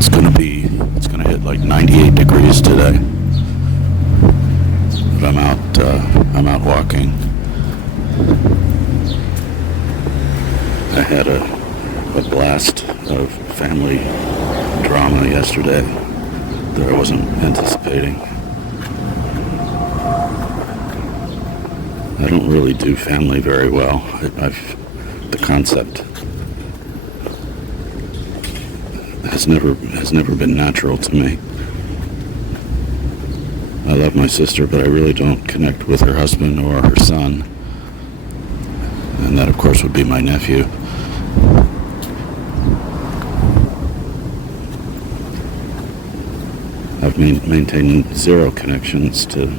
It's gonna hit like 98 degrees today. But I'm out walking. I had a blast of family drama yesterday that I wasn't anticipating. I don't really do family very well. The concept has never been natural to me. I love my sister, but I really don't connect with her husband or her son. And that, of course, would be my nephew. I've maintained zero connections to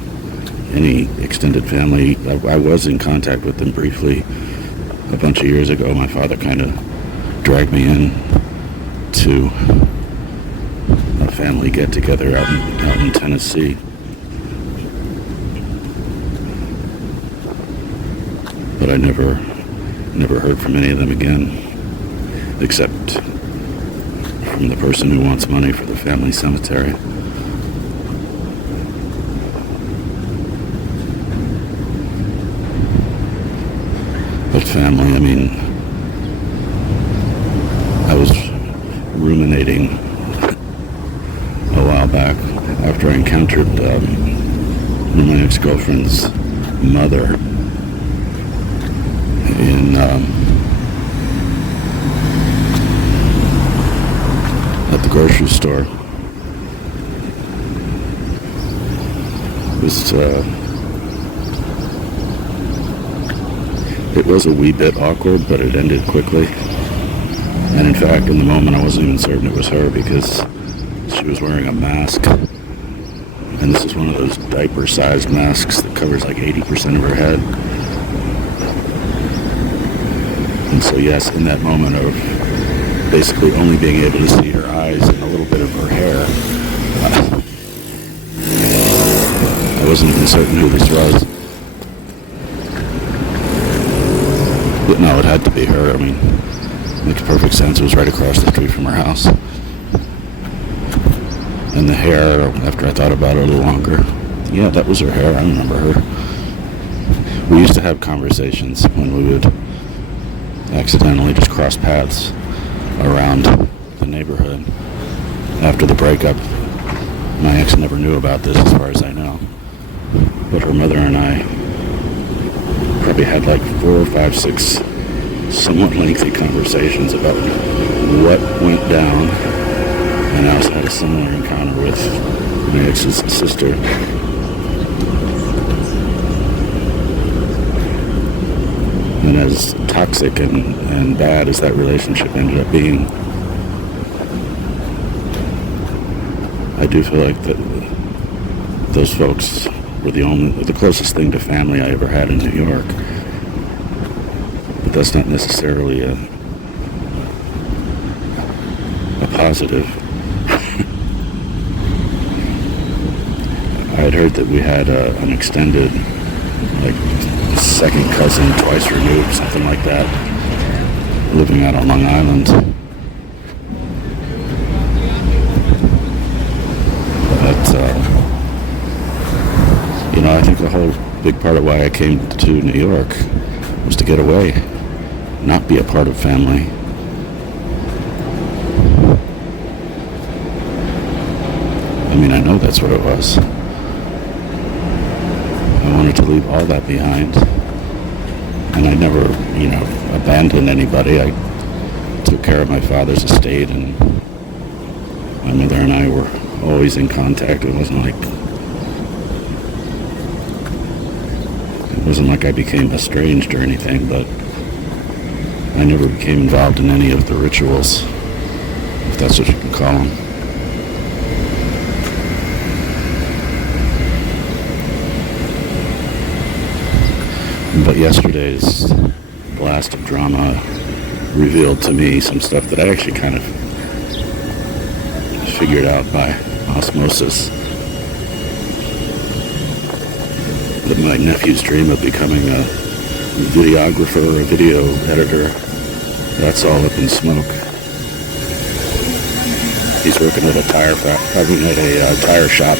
any extended family. I was in contact with them briefly a bunch of years ago. My father kind of dragged me in to a family get-together out in Tennessee. But I never heard from any of them again, except from the person who wants money for the family cemetery. But family, I mean, I was ruminating a while back after I encountered my ex-girlfriend's mother at the grocery store. It was a wee bit awkward, but it ended quickly. And in fact, in the moment, I wasn't even certain it was her because she was wearing a mask. And this is one of those diaper-sized masks that covers like 80% of her head. And so yes, in that moment of basically only being able to see her eyes and a little bit of her hair, I wasn't even certain who this was. But no, it had to be her. I mean, it makes perfect sense. It was right across the street from her house. And the hair, after I thought about it a little longer, yeah, that was her hair. I remember her. We used to have conversations when we would accidentally just cross paths around the neighborhood. After the breakup, my ex never knew about this as far as I know. But her mother and I probably had like 4 or 5, 6 somewhat lengthy conversations about what went down. And I also had a similar encounter with my ex's sister. And as toxic and bad as that relationship ended up being, I do feel like that those folks were the closest thing to family I ever had in New York. But that's not necessarily a positive. I had heard that we had an extended, like, second cousin, twice removed, something like that, living out on Long Island. But, I think the whole big part of why I came to New York was to get away, not be a part of family. I mean, I know that's what it was. I wanted to leave all that behind. And I never, abandoned anybody. I took care of my father's estate, and my mother and I were always in contact. It wasn't like I became estranged or anything, but I never became involved in any of the rituals, if that's what you can call them. But yesterday's blast of drama revealed to me some stuff that I actually kind of figured out by osmosis. That my nephew's dream of becoming a videographer or a video editor, that's all up in smoke. He's working at a tire shop.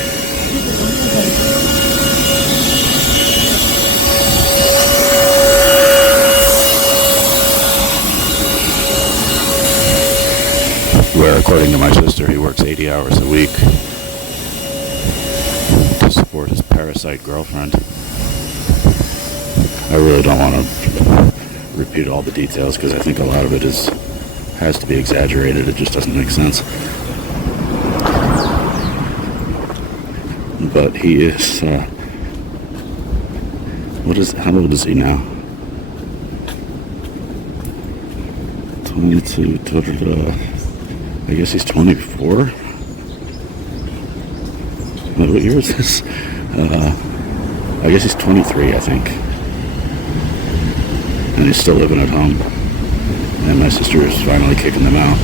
Where, according to my sister, he works 80 hours a week to support his parasite girlfriend. I really don't want to repeat all the details because I think a lot of it has to be exaggerated. It just doesn't make sense. But he is, how old is he now? 22, I guess he's 24. What year is this? I guess he's 23, I think. And he's still living at home. And my sister is finally kicking them out.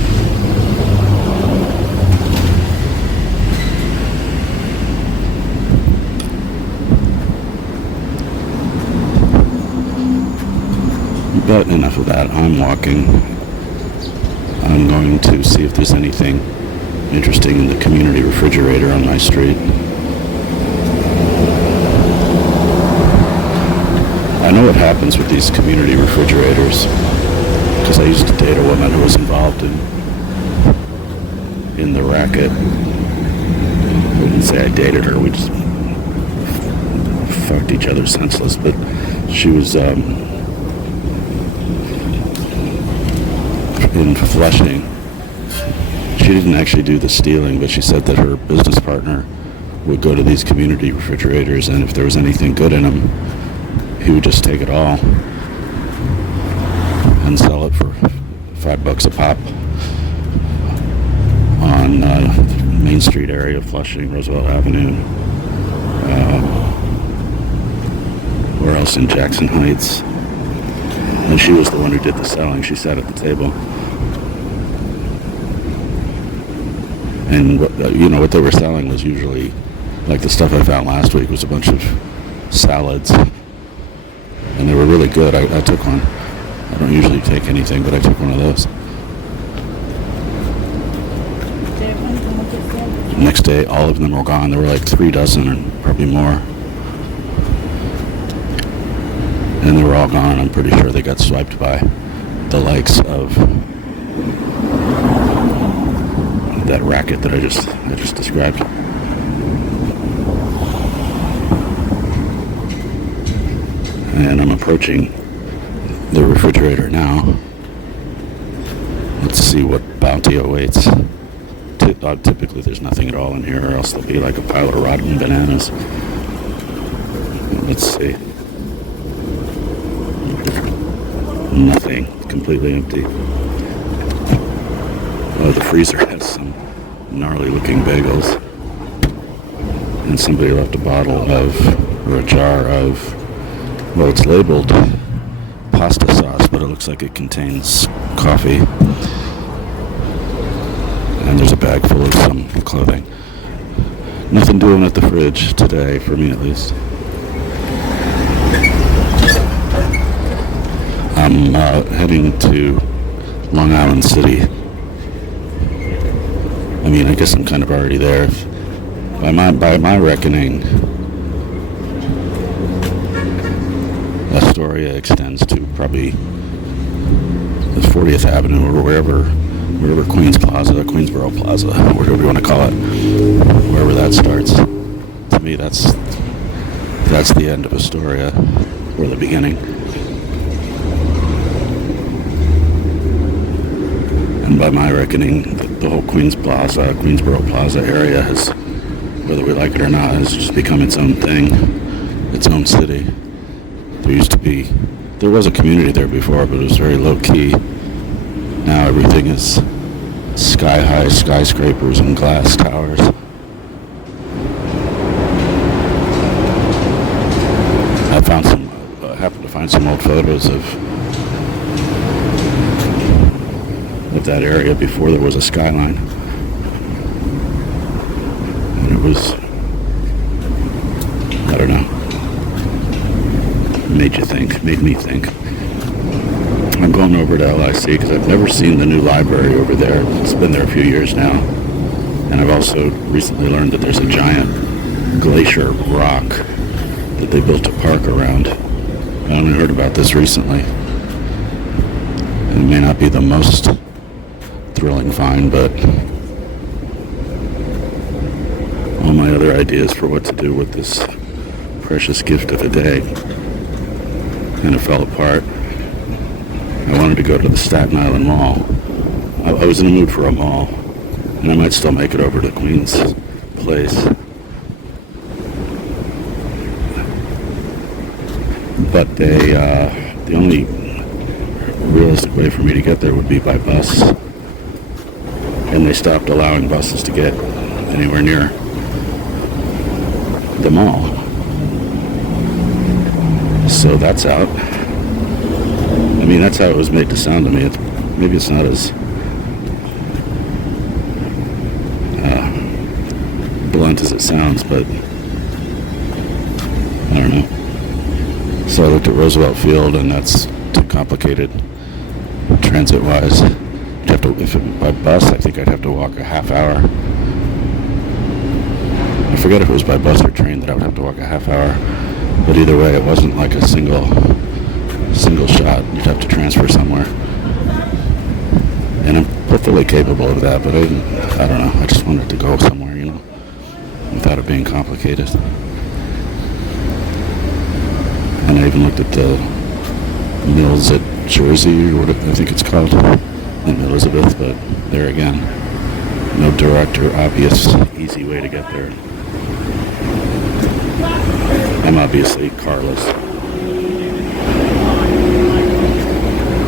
But enough of that. I'm walking. I'm going to see if there's anything interesting in the community refrigerator on my street. I know what happens with these community refrigerators because I used to date a woman who was involved in the racket. I wouldn't say I dated her, we just fucked each other senseless, but she was in Flushing. She didn't actually do the stealing, but she said that her business partner would go to these community refrigerators, and if there was anything good in them, he would just take it all and sell it for $5 a pop on Main Street area, Flushing, Roosevelt Avenue. Where else in Jackson Heights? And she was the one who did the selling. She sat at the table. And what they were selling was usually, like the stuff I found last week was a bunch of salads. And they were really good. I took one. I don't usually take anything, but I took one of those. Next day, all of them were gone. There were like 3 dozen and probably more. And they were all gone. I'm pretty sure they got swiped by the likes of that racket that I just described. And I'm approaching the refrigerator now. Let's see what bounty awaits. Typically there's nothing at all in here, or else there'll be like a pile of rotten bananas. Let's see. Nothing. Completely empty. Oh, the freezer has some gnarly looking bagels. And somebody left a bottle of, or a jar of, well, it's labeled pasta sauce, but it looks like it contains coffee. And there's a bag full of some clothing. Nothing doing at the fridge today, for me at least. I'm heading to Long Island City. I mean, I guess I'm kind of already there. By my reckoning, Astoria extends to probably the 40th Avenue or wherever Queensboro Plaza, whatever you want to call it, wherever that starts. To me, that's the end of Astoria, or the beginning. And by my reckoning, the whole Queensboro Plaza area has, whether we like it or not, has just become its own thing, its own city. There was a community there before, but it was very low key. Now everything is sky-high skyscrapers and glass towers. I happened to find some old photos of that area before there was a skyline. And it was, I don't know, made me think. I'm going over to LIC because I've never seen the new library over there. It's been there a few years now. And I've also recently learned that there's a giant glacier rock that they built a park around. I only heard about this recently. It may not be the most thrilling find, but all my other ideas for what to do with this precious gift of a day kind of fell apart. I wanted to go to the Staten Island Mall. I was in a mood for a mall, and I might still make it over to Queen's Place. But the only realistic way for me to get there would be by bus, and they stopped allowing buses to get anywhere near the mall. So that's out. I mean, that's how it was made to sound to me. Maybe it's not as blunt as it sounds, but I don't know. So I looked at Roosevelt Field, and that's too complicated transit-wise. By bus, I think I'd have to walk a half hour. I forget if it was by bus or train that I would have to walk a half hour, but either way, it wasn't like a single shot. You'd have to transfer somewhere, and I'm perfectly capable of that. But I don't know. I just wanted to go somewhere, without it being complicated. And I even looked at the mills at Jersey, or what I think it's called, in Elizabeth. But there again, no direct or obvious easy way to get there. I'm obviously carless.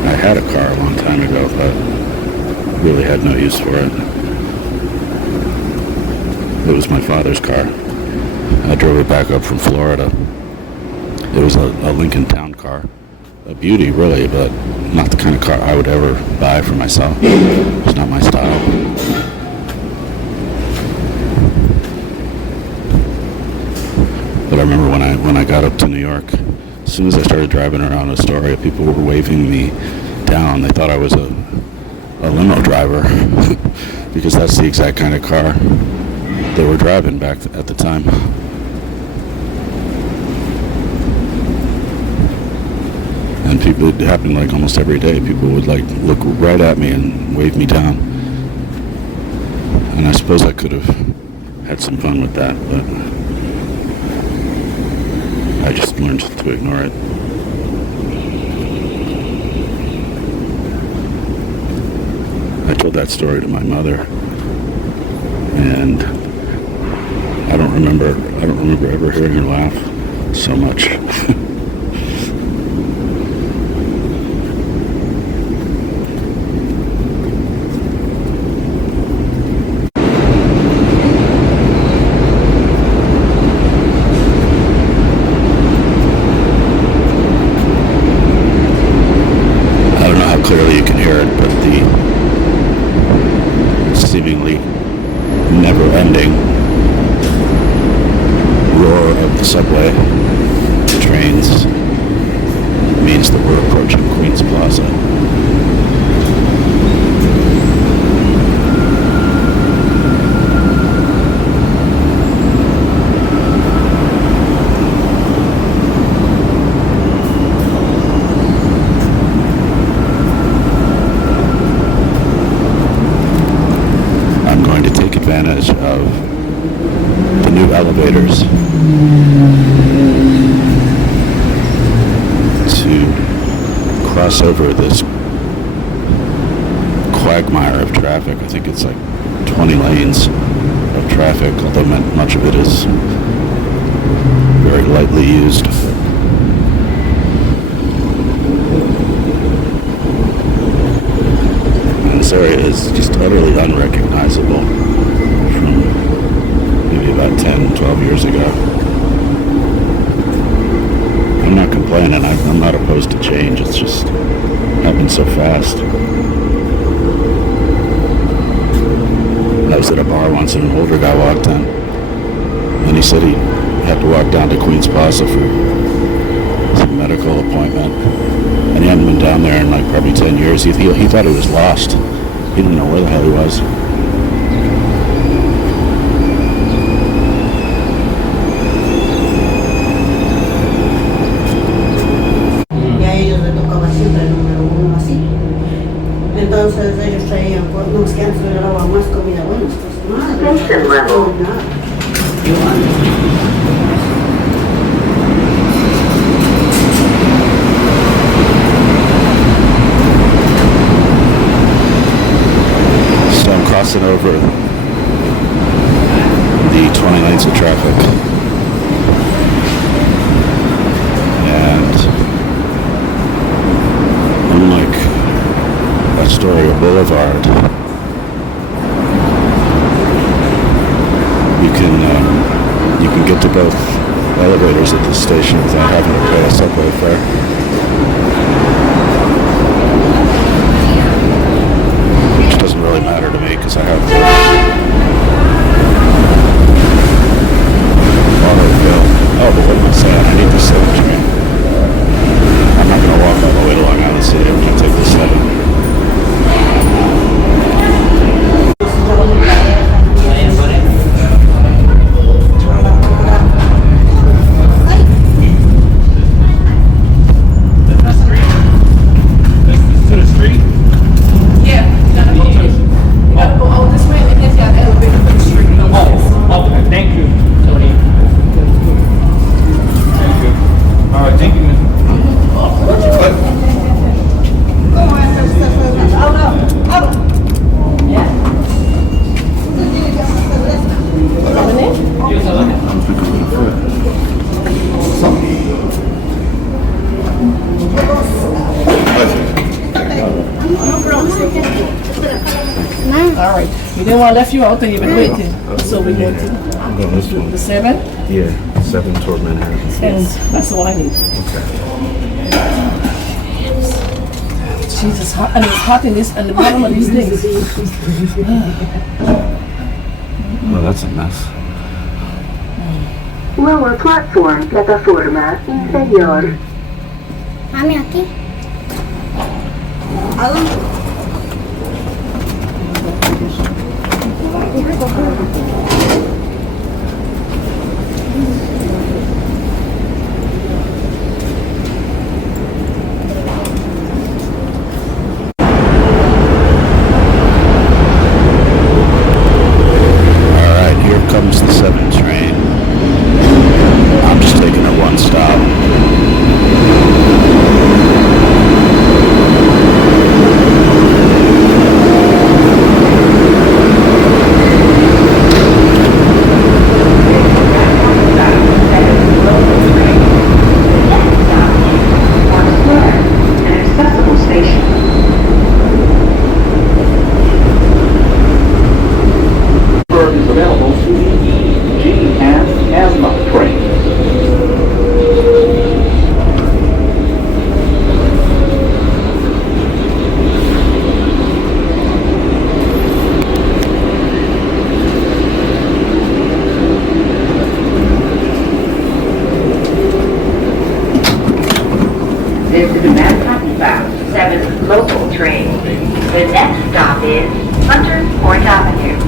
I had a car a long time ago, but really had no use for it. It was my father's car. I drove it back up from Florida. It was a Lincoln Town car. A beauty, really, but not the kind of car I would ever buy for myself. It's not my style. But I remember when I got up to New York, as soon as I started driving around Astoria, people were waving me down. They thought I was a limo driver because that's the exact kind of car they were driving back at the time. And it happened like almost every day. People would look right at me and wave me down. And I suppose I could have had some fun with that, but I just learned to ignore it. I told that story to my mother, and I don't remember ever hearing her laugh so much. Clearly you can hear it, but the seemingly never-ending roar of the subway trains means that we're approaching Queen's Plaza. Advantage of the new elevators to cross over this quagmire of traffic. I think it's like 20 lanes of traffic, although much of it is very lightly used. And this area is just utterly unrecognizable from maybe about 10, 12 years ago. I'm not complaining. I'm not opposed to change. It's just happened so fast. I was at a bar once and an older guy walked in, and he said he had to walk down to Queen's Plaza for some medical appointment, and he hadn't been down there in like probably 10 years. He thought he was lost. He didn't know where the hell he was. Station level. So I'm crossing over the 20 lanes of traffic. And unlike Astoria Boulevard, you can get to both elevators at this station without having to pay a subway fare. Which doesn't really matter to me because I have the auto bill. Oh, but what am I saying? I need the 7 train. I'm not going to walk all the way to Long Island City. I'm going to take the 7. All right. We didn't want to left you out and you've been waiting. So we're going to the 7? Yeah, 7 toward Manhattan. And that's the one I need. Okay. Jesus, hot, and it's hot in this, and the bottom of these things. Well, that's a mess. Lower platform, plataforma inferior. Mami, aquí. Comes the 7 train. I'm just taking it one stop. This is a Manhattan bound 7 local train. The next stop is Hunter Point Avenue.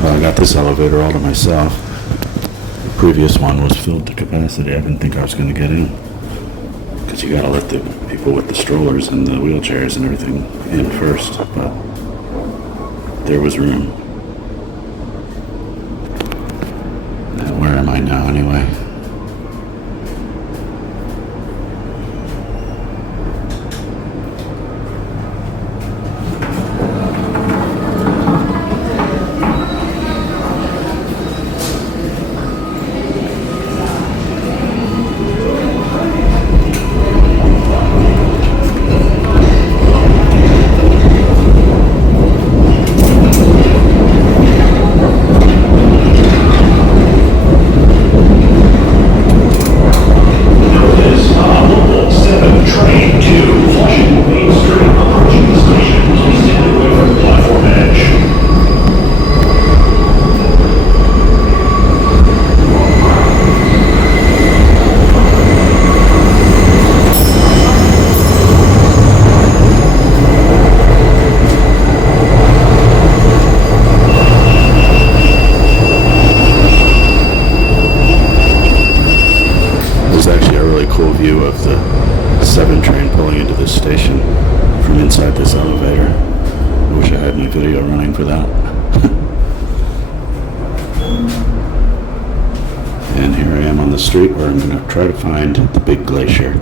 Well, I got this elevator all to myself. The previous one was filled to capacity. I didn't think I was going to get in. Because you got to let the people with the strollers and the wheelchairs and everything in first. But there was room. And where am I now anyway? this station from inside this elevator. I wish I had my video running for that. And here I am on the street where I'm going to try to find the big glacier.